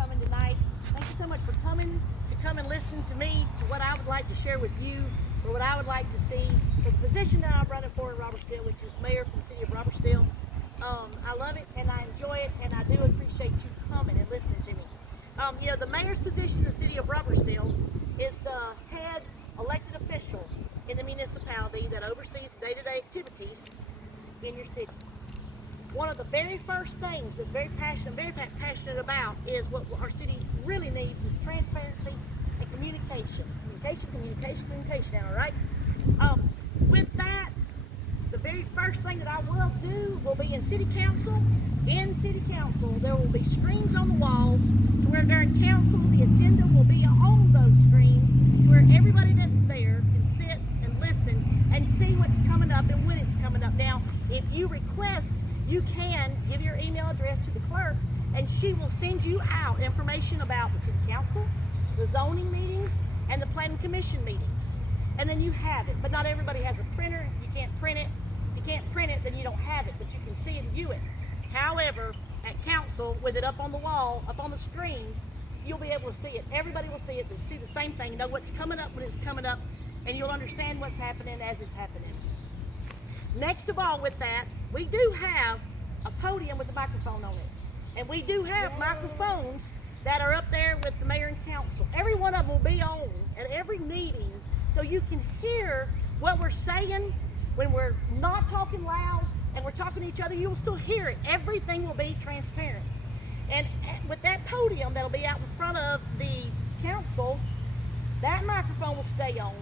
coming tonight. Thank you so much for coming and listen to me, to what I would like to share with you, or what I would like to see for the position that I'm running for in Robertsdale, which is mayor for the city of Robertsdale. I love it and I enjoy it, and I do appreciate you coming and listening to me. The mayor's position in the city of Robertsdale is the head elected official in the municipality that oversees day-to-day activities in your city. One of the very first things that's very passionate about is what our city really needs is transparency and communication. Communication, all right? With that, the very first thing that I will do will be in city council. In city council, there will be screens on the walls to where during council, the agenda will be on those screens to where everybody that's there can sit and listen and see what's coming up and when it's coming up. Now, if you request, you can give your email address to the clerk and she will send you out information about the city council, the zoning meetings, and the planning commission meetings. And then you have it, but not everybody has a printer. You can't print it. If you can't print it, then you don't have it, but you can see and view it. However, at council, with it up on the wall, up on the screens, you'll be able to see it. Everybody will see it, to see the same thing, know what's coming up when it's coming up, and you'll understand what's happening as it's happening. Next of all, with that, we do have a podium with a microphone on it. And we do have microphones that are up there with the mayor and council. Every one of them will be on at every meeting, so you can hear what we're saying when we're not talking loud and we're talking to each other. You'll still hear it. Everything will be transparent. And with that podium that'll be out in front of the council, that microphone will stay on.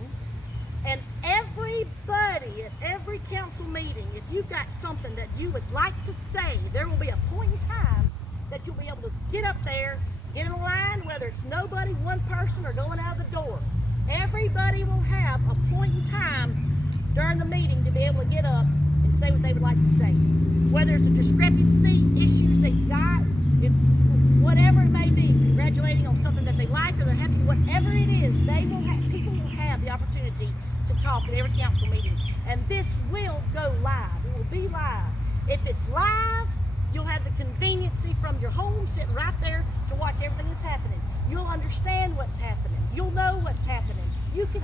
And everybody at every council meeting, if you've got something that you would like to say, there will be a point in time that you'll be able to get up there, get in a line, whether it's nobody, one person, or going out of the door. Everybody will have a point in time during the meeting to be able to get up and say what they would like to say. Whether it's a discrepancy, issues they got, whatever it may be, congratulating on something that they like or they're happy, whatever it is, people will have the opportunity to talk at every council meeting. And this will go live. It will be live. If it's live, you'll have the conveniency from your home sitting right there to watch everything that's happening. You'll understand what's happening. You'll know what's happening. You can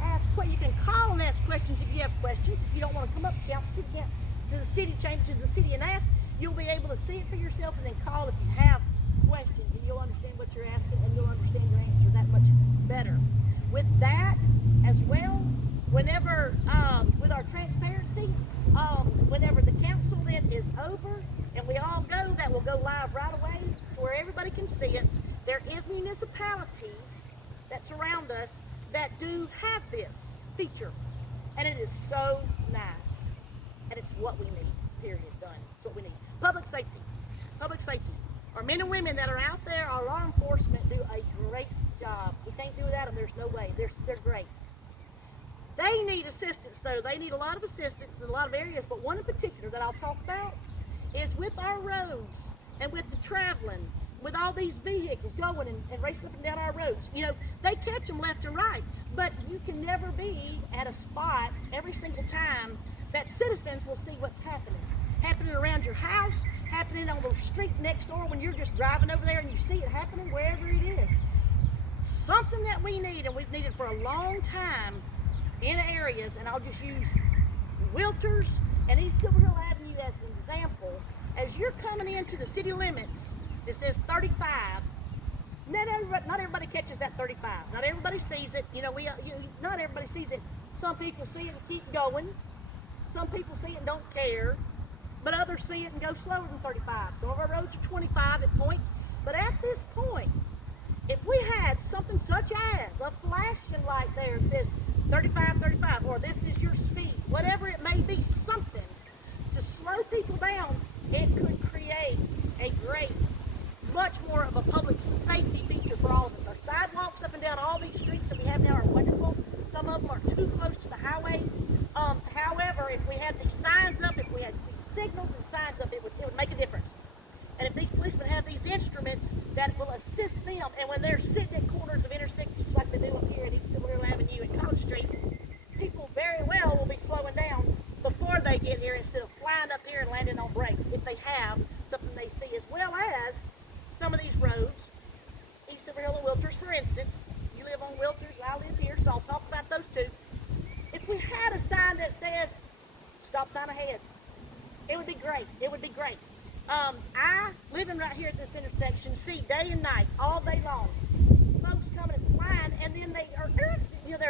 call and ask questions if you have questions. If you don't want to come up to the city chamber, to the city and ask, you'll be able to see it for yourself and then call if you have questions, and you'll understand what you're asking and you'll understand your answer that much better. With that as well, whenever with our transparency, whenever the council then is over and we all go, that will go live right away to where everybody can see it. There is municipalities that surround us that do have this feature, and it is so nice, and it's what we need, period, done. It's what we need. Public safety. Our men and women that are out there, our law enforcement, do a great job. We can't do without them. There's no way. They're great. They need assistance, though. They need a lot of assistance in a lot of areas, but one in particular that I'll talk about is with our roads and with the traveling, with all these vehicles going and racing up and down our roads. They catch them left and right, but you can never be at a spot every single time that citizens will see what's happening around your house, happening on the street next door when you're just driving over there and you see it happening wherever it is. Something that we need, and we've needed for a long time in areas, and I'll just use Wilters and East Silver Hill Avenue as an example. As you're coming into the city limits, it says 35. Not everybody catches that 35. Not everybody sees it. Not everybody sees it. Some people see it and keep going. Some people see it and don't care. But others see it and go slower than 35. Some of our roads are 25 at points. But at this point, if we had something such as a flashing light there that says 35, 35, or this is your speed, whatever it may be, something to slow people down, it could create a great, much more of a public safety feature for all of us. Our sidewalks up and down all these streets that we have now are wonderful. Some of them are too close to the highway. However, if we had these signs up, if we had these signals and signs up, it would make a difference. And if these policemen have these instruments that will assist them, and when they're sitting at corners of intersections like they do up here at East Silver Hill Avenue and College Street, people very well will be slowing down before they get here instead of flying up here and landing on brakes if they have something they see, as well as some of these roads, for instance, you live on Wilters, I live here, so I'll talk about those two. If we had a sign that says, stop sign ahead, it would be great. It would be great. I, living right here at this intersection, see day and night, all day long, folks coming and flying, and then they are,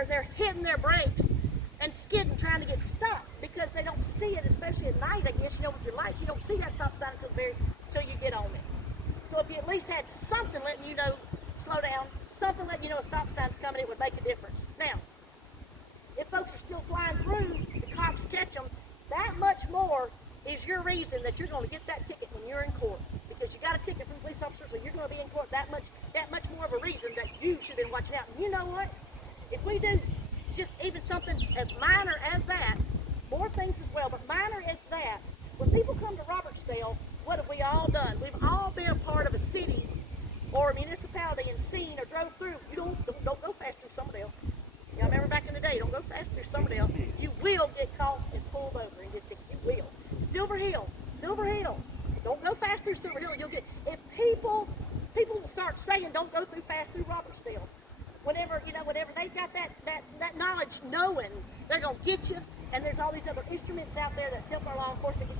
they're hitting their brakes and skidding, trying to get stopped because they don't see it, especially at night, I guess, with your lights. You don't see that stop sign until you get on it. So if you at least had something letting you know, slow down, something letting you know a stop sign's coming, it would make a difference. Now, if folks are still flying through, the cops catch them, that much more is your reason that you're going to get that ticket when you're in court. Because you got a ticket from the police officer, so you're going to be in court. That much more of a reason that you should have been watching out. And you know what? If we do just even something as minor as that, more things as well, but minor as that, when people come to Robertsdale, what have we all done? We've all been a part of a city or a municipality and seen or drove through. You don't go fast through Somerdale. Y'all remember back in the day, don't go fast through Somerdale. You will get caught and pulled over and get ticketed. You will. Silver Hill. Don't go fast through Silver Hill. You'll get. If people will start saying, don't go through fast through Robertsdale. Whenever they've got that knowledge, knowing they're gonna get you, and there's all these other instruments out there that's helping our law enforcement.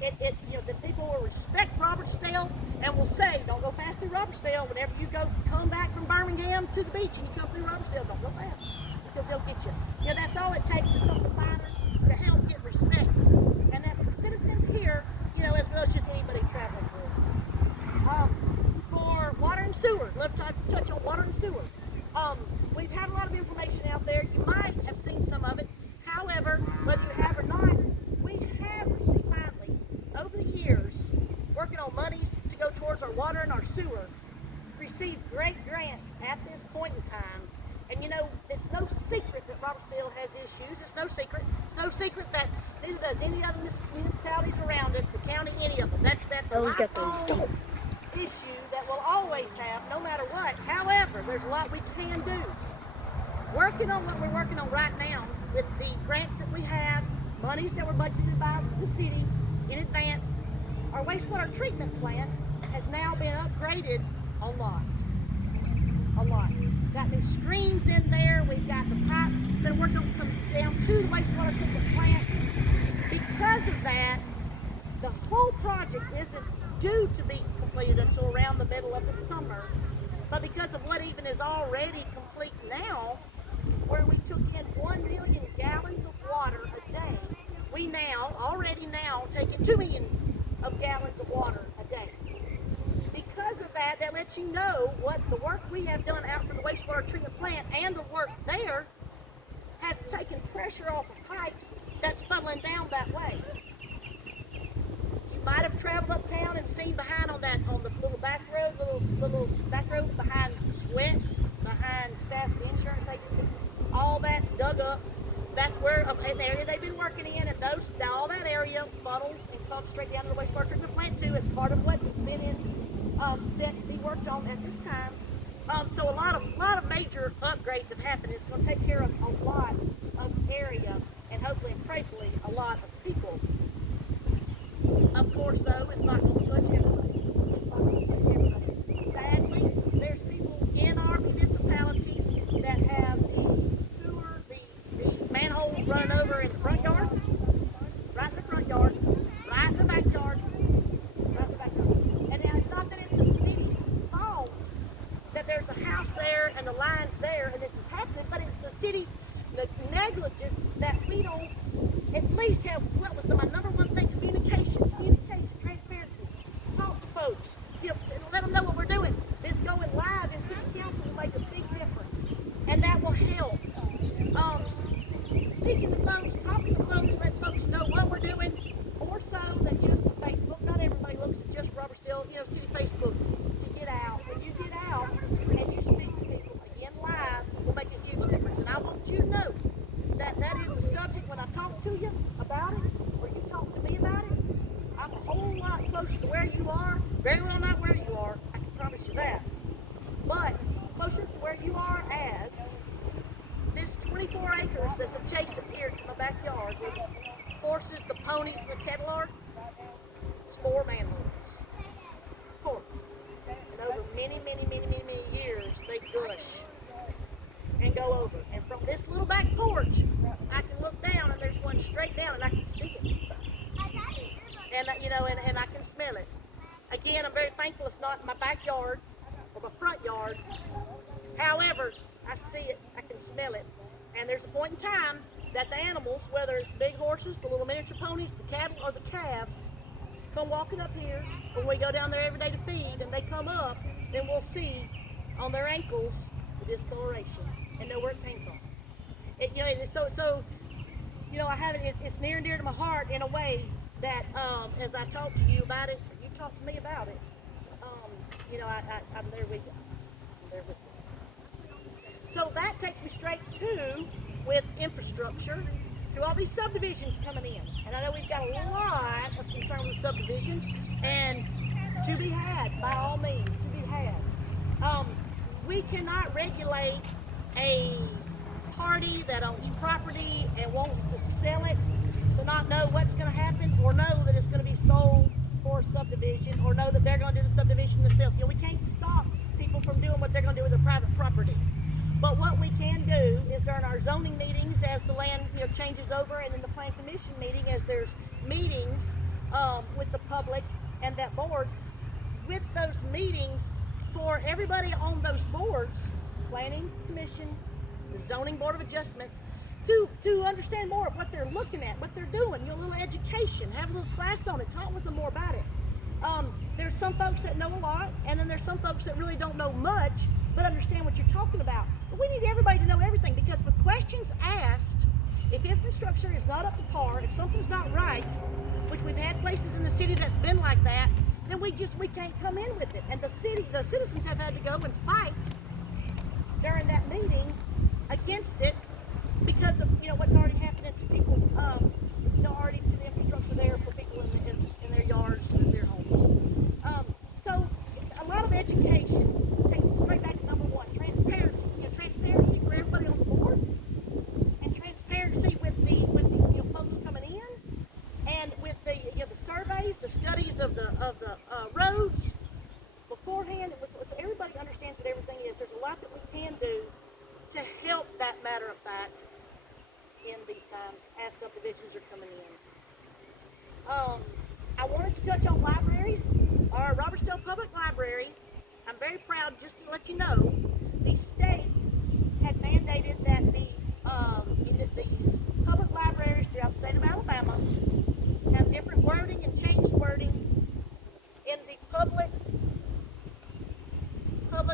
The people will respect Robertsdale and will say, don't go fast through Robertsdale. Whenever you come back from Birmingham to the beach and you come through Robertsdale, don't go fast because they'll get you. That's all it takes is something minor to help get respect, and that's for citizens here, as well as just anybody traveling through. For water and sewer, love to touch on water and sewer. We've had a lot of information out there. You might have seen some of it. However, whether you have or not, we have received finally, over the years, working on monies to go towards our water and our sewer, received great grants at this point in time. And it's no secret that Robertsdale has issues. It's no secret. It's no secret that neither does any other municipalities around us, the county, any of them. That's a lifelong issue that we'll always have, no matter what. However, there's a lot we can do. Working on what we're working on right now with the grants that we have, monies that were budgeted by the city in advance, our wastewater treatment plant has now been upgraded a lot. Got new screens in there. We've got the pipes that's been worked on come down to the wastewater treatment plant. Because of that, the whole project isn't due to be completed until around the middle of the summer. But because of what even is already complete now, where we took in 1 million gallons of water a day, we already take in 2 million of gallons of water a day. Because of that, that lets you know what the work we have done out from the wastewater treatment plant and the work there has taken pressure off of pipes that's funneling down that way. You might have traveled uptown and seen behind on the little back road, little back road behind Sweats, behind Stassky Insurance Agency. All that's dug up. That's where an area they've been working in, and all that area funnels and comes straight down to the wastewater treatment plant too, as part of what has been set to be worked on at this time. So a lot of major upgrades have happened. It's going to take care of a lot of area, and hopefully and prayerfully a lot of people. Of course, though, it's not going to touch everybody. Sadly, there's people in our municipality that have the sewer, the manholes run over in the front yard, right in the front yard, right in the backyard, right in the backyard. And now it's not that it's the city's fault that there's a house there and the line's there and this is happening, but it's the city's negligence that we don't at least have what was my number one thing: communication, transparency. Talk to folks, let them know what we're doing. This going live in city council will make a big difference, and that will help. Speaking to folks, talking to folks, let folks know what we're doing, more so than just the Facebook. Not everybody looks at just Robertsdale, city Facebook to get out. When you get out and you speak to people again live, will make a huge difference. And I want you to know that is a subject when I talk to you about it, or you talk to me about it, I'm a whole lot closer to where you are. Very well not where you are, I can promise you that. But closer to where you are as this 24 acres that's adjacent here to my backyard with the horses, the ponies, and the cattle are, it's 4 manholes. 4. And over many years, they gushed go over. And from this little back porch, I can look down and there's one straight down and I can see it. And and I can smell it. Again, I'm very thankful it's not in my backyard or my front yard. However, I see it, I can smell it. And there's a point in time that the animals, whether it's the big horses, the little miniature ponies, the cattle, or the calves, come walking up here. When we go down there every day to feed and they come up, then we'll see on their ankles the discoloration and know where it came from. I have it, it's near and dear to my heart in a way that as I talk to you about it, or you talk to me about it, I'm there with you. I'm there with you. So that takes me straight to with infrastructure, to all these subdivisions coming in. And I know we've got a lot of concern with subdivisions, and to be had, by all means, to be had. We cannot regulate a party that owns property and wants to sell it to not know what's going to happen, or know that it's going to be sold for a subdivision, or know that they're going to do the subdivision themselves. We can't stop people from doing what they're going to do with their private property. But what we can do is during our zoning meetings, as the land changes over, and then the plan commission meeting, as there's meetings with the public and that board, with those meetings, for everybody on those boards, planning commission, the zoning board of adjustments, to understand more of what they're looking at, what they're doing, a little education, have a little class on it, talk with them more about it. There's some folks that know a lot, and then there's some folks that really don't know much, but understand what you're talking about. But we need everybody to know everything, because with questions asked, if infrastructure is not up to par, if something's not right, which we've had places in the city that's been like that, then we can't come in with it. And the citizens have had to go and fight during that meeting against it, because of what's already happening to people's already to the infrastructure there for people in their yards and their homes. So a lot of education takes us straight back to number one: transparency. Transparency for everybody on the board, and transparency with the folks coming in, and with the surveys, the studies of the roads beforehand, so everybody understands what everything is. There's a lot that we can do to help that matter of fact in these times as subdivisions are coming in. I wanted to touch on libraries. Our Robertsdale Public Library, I'm very proud, just to let you know, the state had mandated that these public libraries throughout the state of Alabama have different wording and changed wording in the public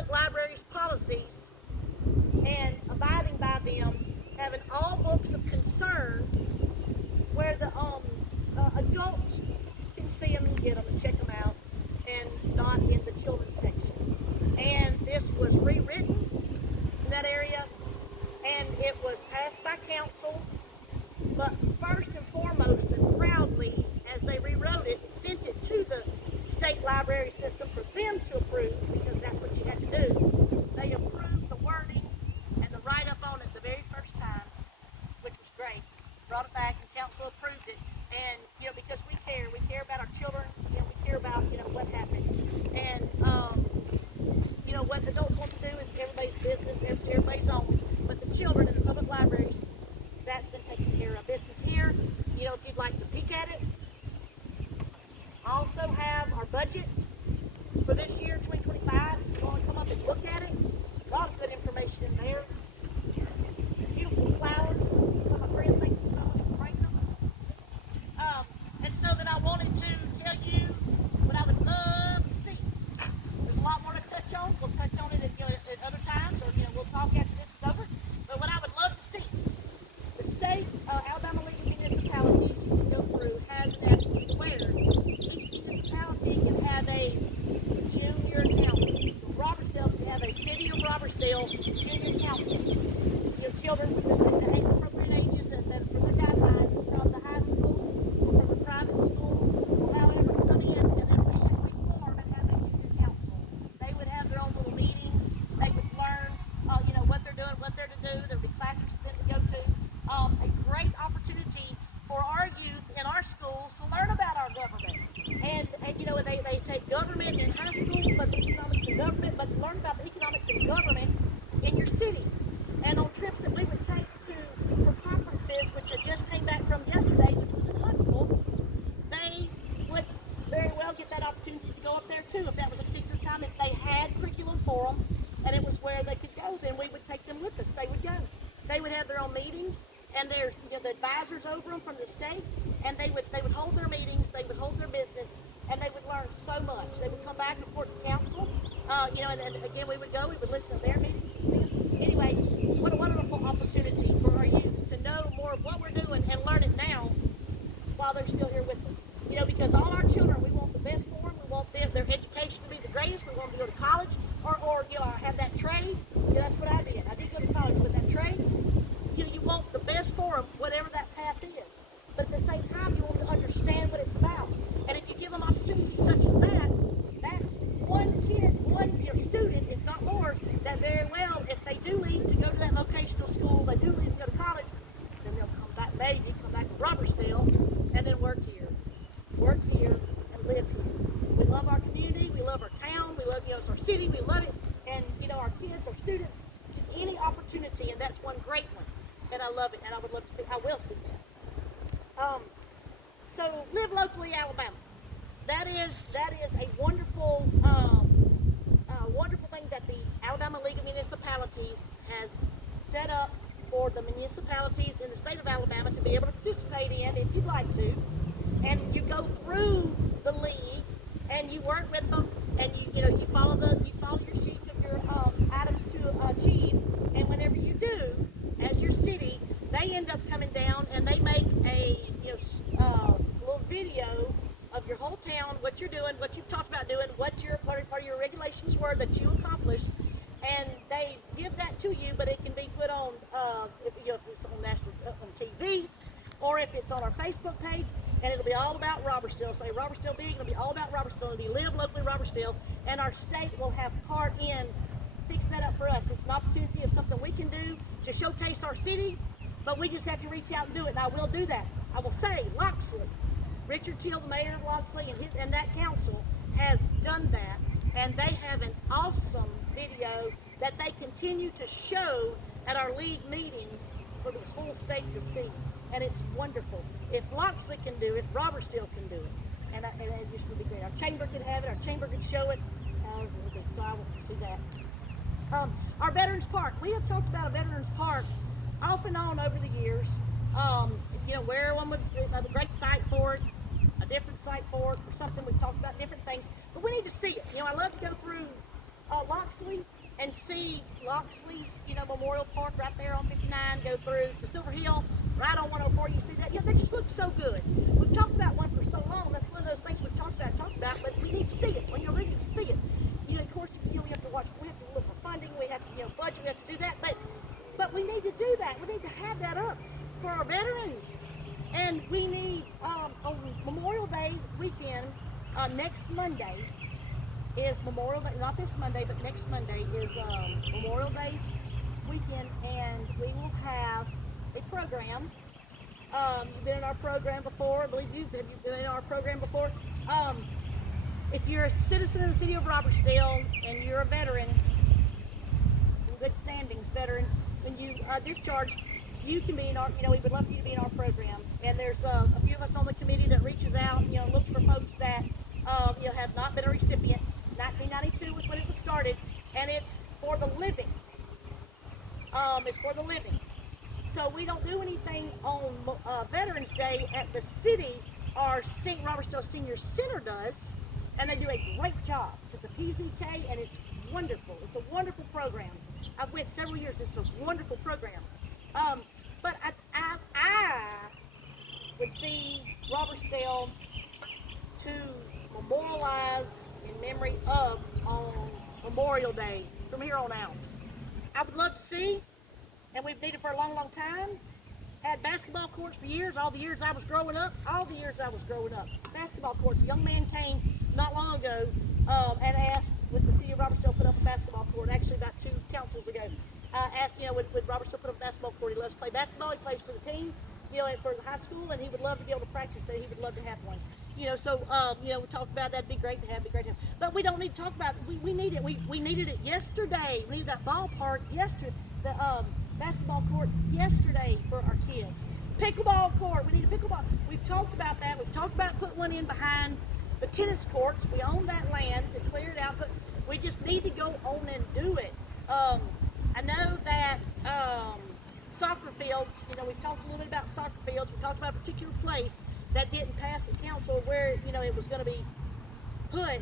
libraries policies, and abiding by them, having all books of concern where the adults can see them and get them and check them out, and not in the children's section. And this was rewritten in that area, and it was passed by council, but first and foremost and proudly, as they rewrote it, sent it to the state library system for them to approve, because that's what you had to do. They approved the wording and the write-up on it the very first time, which was great. Brought it back and council approved it. And, because we care about our children, we care about, what happens. And, what adults want to do is everybody's business, everybody's own. But the children in the public libraries, that's been taken care of. This is here, if you'd like to peek at it. I also have our budget for this year, 2025. If you want to come up and look at it, a lot of good information in there. Beautiful flowers. My friend, thank you so much for bringing them. And so then I wanted to tell you what I would love to see. There's a lot more to touch on. We'll touch on it at other times, or we'll talk after this is over. But what I would love to see, the state, Alabama League of Municipalities, you can go through, has an act where each municipality can have a junior council. So Robertsdale can have a city of Robertsdale junior council. Children within the appropriate ages and then for the guidelines from the high school or from the private school, however, come in and then we would reform and have a junior council. They would have their own little meetings. They would learn, what they're doing, what they're to do. There would be classes for them to go to. A great opportunity for our youth in our schools to learn about our government. And they take government in high school, but the economics of government, but to learn about the economics of government in your city. And on trips for them, and it was where they could go. Then we would take them with us. They would go. They would have their own meetings, and there's the advisors over them from the state, and they would hold their meetings, they would hold their business, and they would learn so much. They would come back and report to council, and again we would go, we would listen to their meetings and see them. Anyway, what a wonderful opportunity for our youth to know more of what we're doing and learn it now while they're still here with us. Because all our children, we want the best for them. We want their education to be the greatest. We want them to go to college or have that trade. That's what I did. I did go to college with that trade. You want the best for them, whatever that path is. But at the same time, you want them to understand what it's about. And if you give them opportunities such as that, that's one student, if not more, that very well, if they do leave to go to that vocational school, they do leave to go to college, then they'll come back, maybe come back to Robertsdale and then work here and live here. We love our community, we love our town, we love it's our city, we love it, and our kids, our students, just any opportunity, and that's one great one, and I love it, and I would love to see, I will see that. So live locally, Alabama. That is a wonderful, wonderful thing that the Alabama League of Municipalities has set up for the municipalities in the state of Alabama to be able to participate in if you'd like to. And you go through the league and you work with them, and you follow your sheet of your items to achieve. And whenever you do, as your city, they end up coming down and they make a little video of your whole town, what you're doing, what you've talked about doing, what your regulations were that you accomplished, and they give that to you. But it can be put on if it's on national on TV, or if it's on our Facebook page, and it'll be all about Robertsdale. Say Robertsdale Big, it'll be all about Robertsdale. It'll be Live Locally Robertsdale, and our state will have part in fixing that up for us. It's an opportunity of something we can do to showcase our city, but we just have to reach out and do it, and I will do that. I will say, Loxley, Richard Till, the mayor of Loxley, and that council has done that, and they have an awesome video that they continue to show at our league meetings for the whole state to see. And it's wonderful. If Loxley can do it, Robertsdale can do it. And it just would be great. Our chamber could have it, our chamber could show it. So I want to see that. Our Veterans Park. We have talked about a Veterans Park off and on over the years. Where one would have a great site for it, a different site for it, or something. We've talked about different things. But we need to see it. I love to go through Loxley and see Loxley's, Memorial Park right there on 59, go through to Silver Hill, right on 104, you see that? They just look so good. We've talked about one for so long. That's one of those things we've talked about, but we need to see it. When you're ready to see it, of course, we have to watch, we have to look for funding, we have to, budget, we have to do that, but we need to do that. We need to have that up for our veterans. And we need, on Memorial Day weekend, next Monday is Memorial Day, not this Monday, but next Monday is Memorial Day weekend, and we will have a program. You've been in our program before. I believe you've been in our program before. If you're a citizen of the city of Robertsdale and you're a veteran, in good standings veteran, when you discharged, you can be in our, we would love for you to be in our program. And there's a few of us on the committee that reaches out, looks for folks that, have not been a recipient. 1992 was when it was started, and it's for the living. It's for the living. So we don't do anything on Veterans Day at the city. Our St. Robertsdale Senior Center does, and they do a great job. It's at the PZK, and it's wonderful. It's a wonderful program. I've went several years. It's a wonderful program. But I would see Robertsdale to memorialize in memory of on Memorial Day from here on out. I would love to see, and we've needed for a long, long time, had basketball courts for years, all the years I was growing up, basketball courts. A young man came not long ago and asked, would the city of Robertsdale put up a basketball court, actually about 2 councils ago, asked, would Robertsdale put up a basketball court? He loves to play basketball, he plays for the team, for the high school, and he would love to be able to practice that. He would love to have one. We talked about that'd be great to have, But we don't need to talk about it. We need it. We needed it yesterday. We needed that ballpark yesterday, the basketball court yesterday for our kids. Pickleball court. We need a pickleball. We've talked about that. We've talked about putting one in behind the tennis courts. We own that land to clear it out. But We just need to go on and do it. I know that soccer fields, you know, we've talked a little bit about soccer fields. We talked about a particular place that didn't pass the council where, you know, it was going to be put.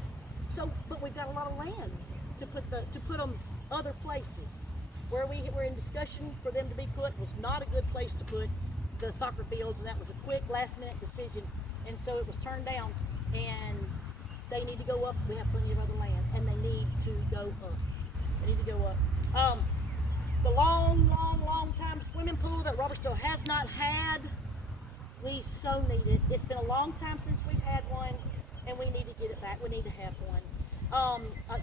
So, but we've got a lot of land to put them other places. Where we were in discussion for them to be put was not a good place to put the soccer fields, and that was a quick last-minute decision, and so it was turned down. And they need to go up. We have plenty of other land, and they need to go up. They need to go up. The long time swimming pool that Robertsdale has not had, we so need it. It's been a long time since we've had one, and we need to get it back. We need to have one.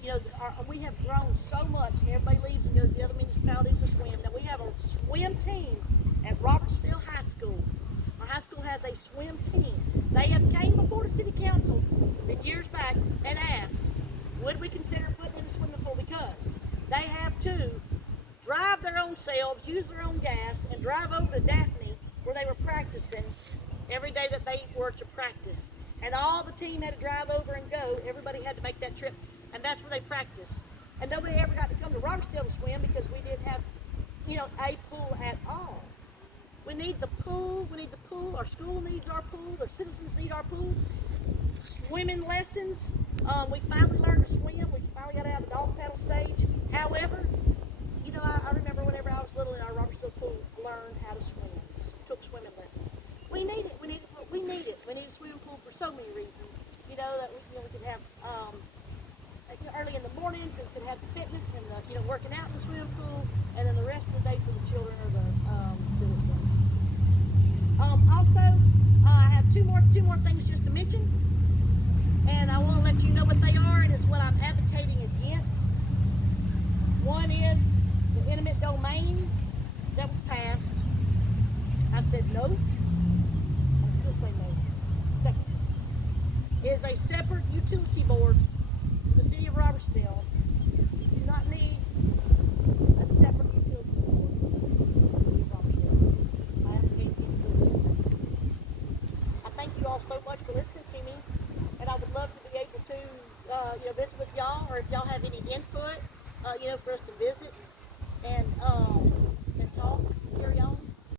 You know, we have grown so much, and everybody leaves and goes to the other municipalities to swim. Now, we have a swim team at Robertsdale High School. Our high school has a swim team. They have came before the city council years back and asked, would we consider putting in a swimming pool, because they have to drive their own selves, use their own gas, and drive over to Daphne where they were practicing every day that they were to practice. And all the team had to drive over and go. Everybody had to make that trip, and that's where they practiced. And nobody ever got to come to Robertsdale to swim because we didn't have, you know, a pool at all. We need the pool. We need the pool. Our school needs our pool. The citizens need our pool. Swimming lessons. We finally learned to swim. We finally got out of the dog paddle stage. However, you know, I remember whenever I was little in our Robertsdale pool, learned how to swim. Took swimming lessons. We need it. We need it. We need it. We need a swimming pool for so many reasons. You know, that we could have early in the mornings, and could have the fitness and the, you know, working out in the swimming pool, and then the rest of the day for the children or the citizens. Also, I have two more things just to mention, and I want to let you know what they are, and it's what I'm advocating against. One is the eminent domain that was passed. I said no. I still say no. Second is a separate utility board for the city of Robertsdale. We do not need a separate utility board for the city of Robertsdale. I advocate against those two things. I thank you all so much for listening to me, and I would love to be able to you know, visit with y'all, or if y'all have any input, you know, for us to visit and talk.